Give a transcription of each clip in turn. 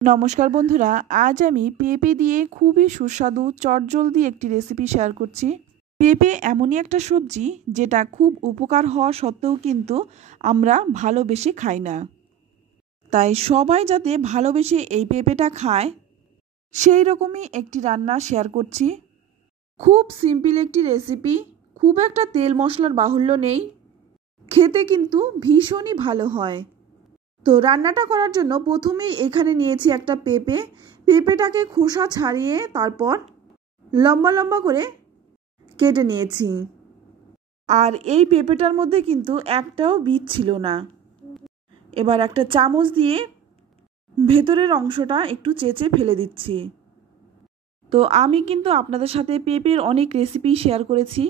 নমস্কার বন্ধুরা, আজ আমি পেঁপে দিয়ে খুবই সুস্বাদু চটজলদি একটি রেসিপি শেয়ার করছি। পেঁপে এমনই একটা সবজি যেটা খুব উপকার হওয়া সত্ত্বেও কিন্তু আমরা ভালোবেসে খাই না। তাই সবাই যাতে ভালোবেসে এই পেঁপেটা খায় সেই রকমই একটি রান্না শেয়ার করছি। খুব সিম্পল একটি রেসিপি, খুব একটা তেল মশলার বাহুল্য নেই, খেতে কিন্তু ভীষণই ভালো হয়। তো রান্নাটা করার জন্য প্রথমেই এখানে নিয়েছি একটা পেঁপেটাকে খোসা ছাড়িয়ে তারপর লম্বা লম্বা করে কেটে নিয়েছি। আর এই পেঁপেটার মধ্যে কিন্তু একটাও বীজ ছিল না। এবার একটা চামচ দিয়ে ভেতরের অংশটা একটু চেঁচে ফেলে দিচ্ছি। তো আমি কিন্তু আপনাদের সাথে পেঁপের অনেক রেসিপি শেয়ার করেছি,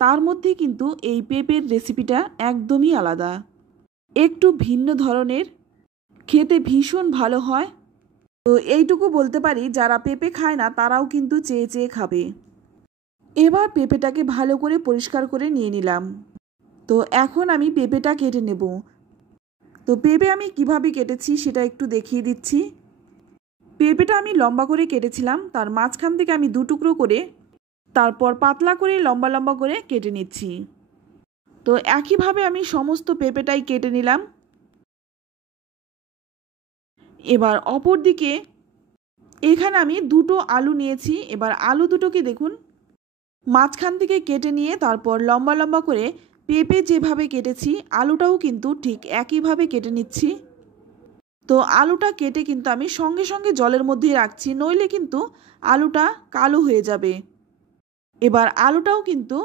তার মধ্যে কিন্তু এই পেঁপের রেসিপিটা একদমই আলাদা, একটু ভিন্ন ধরনের, খেতে ভীষণ ভালো হয়। তো এইটুকু বলতে পারি, যারা পেঁপে খায় না তারাও কিন্তু চেয়ে চেয়ে খাবে। এবার পেঁপেটাকে ভালো করে পরিষ্কার করে নিয়ে নিলাম। তো এখন আমি পেঁপেটা কেটে নেব। তো পেঁপে আমি কিভাবে কেটেছি সেটা একটু দেখিয়ে দিচ্ছি। পেঁপেটা আমি লম্বা করে কেটেছিলাম, তার মাঝখান থেকে আমি 2 টুকরো করে তারপর পাতলা করে লম্বা লম্বা করে কেটে নিচ্ছি। তো একইভাবে আমি সমস্ত পেঁপেটাই কেটে নিলাম। এবার অপর দিকে এখানে আমি 2টো আলু নিয়েছি। এবার আলু দুটোকে দেখুন মাঝখান থেকে কেটে নিয়ে তারপর লম্বা লম্বা করে পেঁপে যেভাবে কেটেছি আলুটাও কিন্তু ঠিক একইভাবে কেটে নিচ্ছি। তো আলুটা কেটে কিন্তু আমি সঙ্গে সঙ্গে জলের মধ্যেই রাখছি, নইলে কিন্তু আলুটা কালো হয়ে যাবে। এবার আলুটাও কিন্তু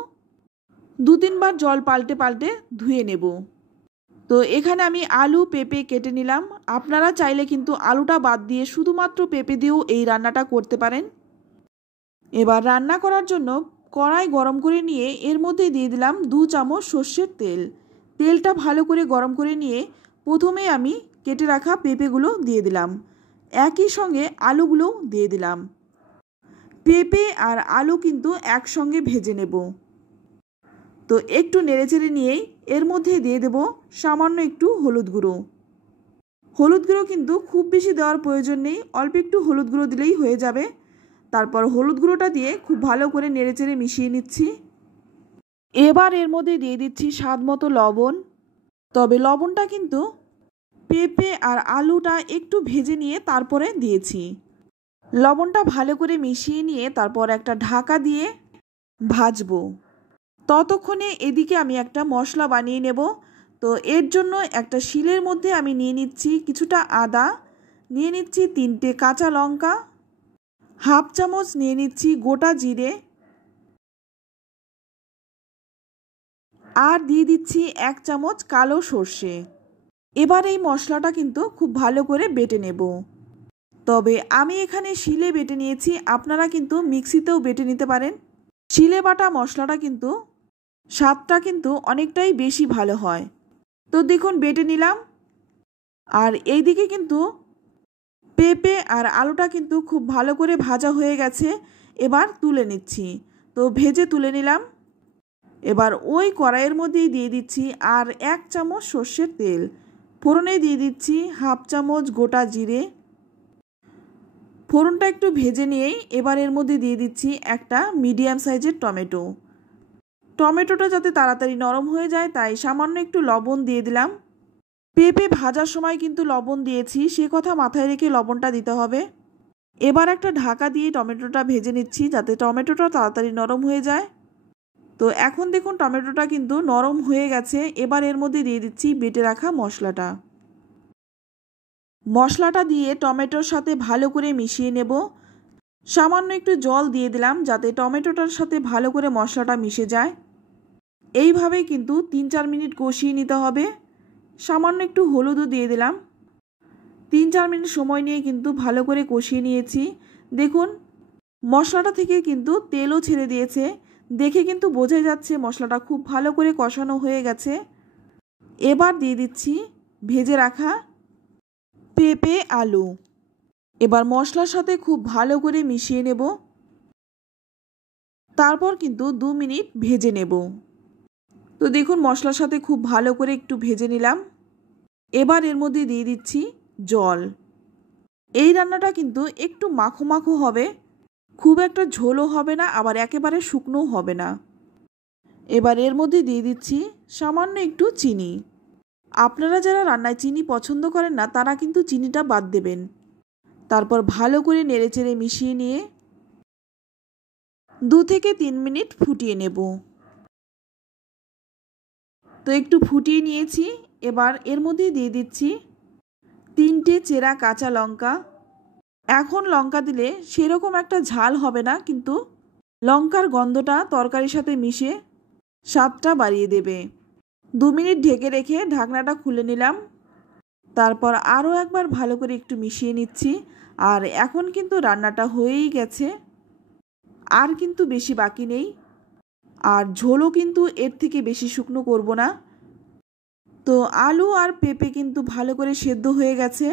2-3 বার জল পাল্টে পাল্টে ধুয়ে নেব। তো এখানে আমি আলু পেঁপে কেটে নিলাম। আপনারা চাইলে কিন্তু আলুটা বাদ দিয়ে শুধুমাত্র পেঁপে দিয়েও এই রান্নাটা করতে পারেন। এবার রান্না করার জন্য কড়াই গরম করে নিয়ে এর মধ্যে দিয়ে দিলাম 2 চামচ সর্ষের তেল। তেলটা ভালো করে গরম করে নিয়ে প্রথমে আমি কেটে রাখা পেঁপেগুলো দিয়ে দিলাম, একই সঙ্গে আলুগুলোও দিয়ে দিলাম। পেঁপে আর আলু কিন্তু একসঙ্গে ভেজে নেব। তো একটু নেড়েচেড়ে নিয়েই এর মধ্যে দিয়ে দেব সামান্য একটু হলুদ গুঁড়ো। হলুদ গুঁড়ো কিন্তু খুব বেশি দেওয়ার প্রয়োজন নেই, অল্প একটু হলুদ গুঁড়ো দিলেই হয়ে যাবে। তারপর হলুদ গুঁড়োটা দিয়ে খুব ভালো করে নেড়েচেড়ে মিশিয়ে নিচ্ছি। এবার এর মধ্যে দিয়ে দিচ্ছি স্বাদ মতো লবণ। তবে লবণটা কিন্তু পেঁপে আর আলুটা একটু ভেজে নিয়ে তারপরে দিয়েছি। লবণটা ভালো করে মিশিয়ে নিয়ে তারপর একটা ঢাকা দিয়ে ভাজবো। ততক্ষণে এদিকে আমি একটা মশলা বানিয়ে নেব। তো এর জন্য একটা শিলের মধ্যে আমি নিয়ে নিচ্ছি কিছুটা আদা, নিয়ে নিচ্ছি 3টে কাঁচা লঙ্কা, হাফ চামচ নিয়ে নিচ্ছি গোটা জিরে, আর দিয়ে দিচ্ছি 1 চামচ কালো সর্ষে। এবার এই মশলাটা কিন্তু খুব ভালো করে বেটে নেব। তবে আমি এখানে শিলে বেটে নিয়েছি, আপনারা কিন্তু মিক্সিতেও বেটে নিতে পারেন। শিলে বাটা মশলাটা কিন্তু স্বাদটা কিন্তু অনেকটাই বেশি ভালো হয়। তো দেখুন বেটে নিলাম। আর এইদিকে কিন্তু পেঁপে আর আলুটা কিন্তু খুব ভালো করে ভাজা হয়ে গেছে। এবার তুলে নিচ্ছি। তো ভেজে তুলে নিলাম। এবার ওই কড়াইয়ের মধ্যেই দিয়ে দিচ্ছি আর 1 চামচ সর্ষের তেল। ফোড়নে দিয়ে দিচ্ছি হাফ চামচ গোটা জিরে। ফোড়নটা একটু ভেজে নিয়েই এবার এর মধ্যে দিয়ে দিচ্ছি একটা মিডিয়াম সাইজের টমেটো। টমেটোটা যাতে তাড়াতাড়ি নরম হয়ে যায় তাই সামান্য একটু লবণ দিয়ে দিলাম। পেঁপে ভাজার সময় কিন্তু লবণ দিয়েছি, সে কথা মাথায় রেখে লবণটা দিতে হবে। এবার একটা ঢাকা দিয়ে টমেটোটা ভেজে নিচ্ছি যাতে টমেটোটা তাড়াতাড়ি নরম হয়ে যায়। তো এখন দেখুন টমেটোটা কিন্তু নরম হয়ে গেছে। এবার এর মধ্যে দিয়ে দিচ্ছি বেটে রাখা মশলাটা। মশলাটা দিয়ে টমেটোর সাথে ভালো করে মিশিয়ে নেব। সামান্য একটু জল দিয়ে দিলাম যাতে টমেটোটার সাথে ভালো করে মশলাটা মিশে যায়। এইভাবেই কিন্তু 3-4 মিনিট কষিয়ে নিতে হবে। সামান্য একটু হলুদও দিয়ে দিলাম। 3-4 মিনিট সময় নিয়ে কিন্তু ভালো করে কষিয়ে নিয়েছি। দেখুন মশলাটা থেকে কিন্তু তেলও ছেড়ে দিয়েছে, দেখে কিন্তু বোঝা যাচ্ছে মশলাটা খুব ভালো করে কষানো হয়ে গেছে। এবার দিয়ে দিচ্ছি ভেজে রাখা পেঁপে আলু। এবার মশলার সাথে খুব ভালো করে মিশিয়ে নেব। তারপর কিন্তু 2 মিনিট ভেজে নেব। তো দেখুন মশলার সাথে খুব ভালো করে একটু ভেজে নিলাম। এবার এর মধ্যে দিয়ে দিচ্ছি জল। এই রান্নাটা কিন্তু একটু মাখো মাখো হবে, খুব একটা ঝোলও হবে না, আবার একেবারে শুকনোও হবে না। এবার এর মধ্যে দিয়ে দিচ্ছি সামান্য একটু চিনি। আপনারা যারা রান্নায় চিনি পছন্দ করেন না তারা কিন্তু চিনিটা বাদ দেবেন। তারপর ভালো করে নেড়েচেড়ে মিশিয়ে নিয়ে 2 থেকে 3 মিনিট ফুটিয়ে নেব। তো একটু ফুটিয়ে নিয়েছি। এবার এর মধ্যে দিয়ে দিচ্ছি 3টে চেরা কাঁচা লঙ্কা। এখন লঙ্কা দিলে সেরকম একটা ঝাল হবে না, কিন্তু লঙ্কার গন্ধটা তরকারির সাথে মিশে স্বাদটা বাড়িয়ে দেবে। 2 মিনিট ঢেকে রেখে ঢাকনাটা খুলে নিলাম। তারপর আরও একবার ভালো করে একটু মিশিয়ে নিচ্ছি। আর এখন কিন্তু রান্নাটা হয়েই গেছে, আর কিন্তু বেশি বাকি নেই। আর ঝোলও কিন্তু এর থেকে বেশি শুকনো করব না। তো আলু আর পেঁপে কিন্তু ভালো করে সেদ্ধ হয়ে গেছে।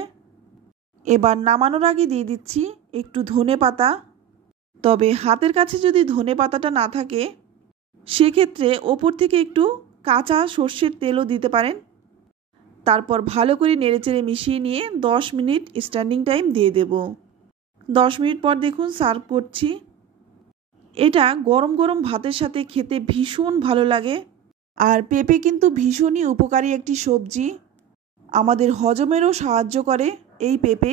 এবার নামানোর আগে দিয়ে দিচ্ছি একটু ধনেপাতা। তবে হাতের কাছে যদি ধনেপাতাটা না থাকে সেক্ষেত্রে ওপর থেকে একটু কাঁচা সর্ষের তেলও দিতে পারেন। তারপর ভালো করে নেড়েচেড়ে মিশিয়ে নিয়ে 10 মিনিট স্ট্যান্ডিং টাইম দিয়ে দেব। 10 মিনিট পর দেখুন সার্ভ করছি। এটা গরম গরম ভাতের সাথে খেতে ভীষণ ভালো লাগে। আর পেঁপে কিন্তু ভীষণই উপকারী একটি সবজি, আমাদের হজমেরও সাহায্য করে এই পেঁপে।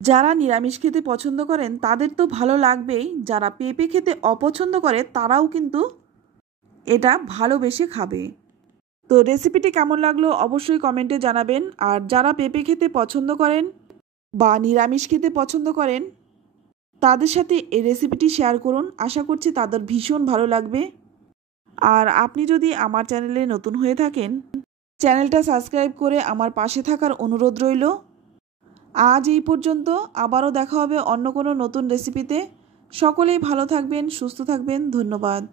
যারা নিরামিষ খেতে পছন্দ করেন তাদের তো ভালো লাগবেই, যারা পেঁপে খেতে অপছন্দ করে তারাও কিন্তু এটা ভালোবেসে খাবে। তো রেসিপিটি কেমন লাগলো অবশ্যই কমেন্টে জানাবেন। আর যারা পেঁপে খেতে পছন্দ করেন বা নিরামিষ খেতে পছন্দ করেন তাদের সাথে এই রেসিপিটি শেয়ার করুন, আশা করছি তাদের ভীষণ ভালো লাগবে। আর আপনি যদি আমার চ্যানেলে নতুন হয়ে থাকেন চ্যানেলটা সাবস্ক্রাইব করে আমার পাশে থাকার অনুরোধ রইল। আজ এই পর্যন্ত, আবারও দেখা হবে অন্য কোনো নতুন রেসিপিতে। সকলেই ভালো থাকবেন, সুস্থ থাকবেন, ধন্যবাদ।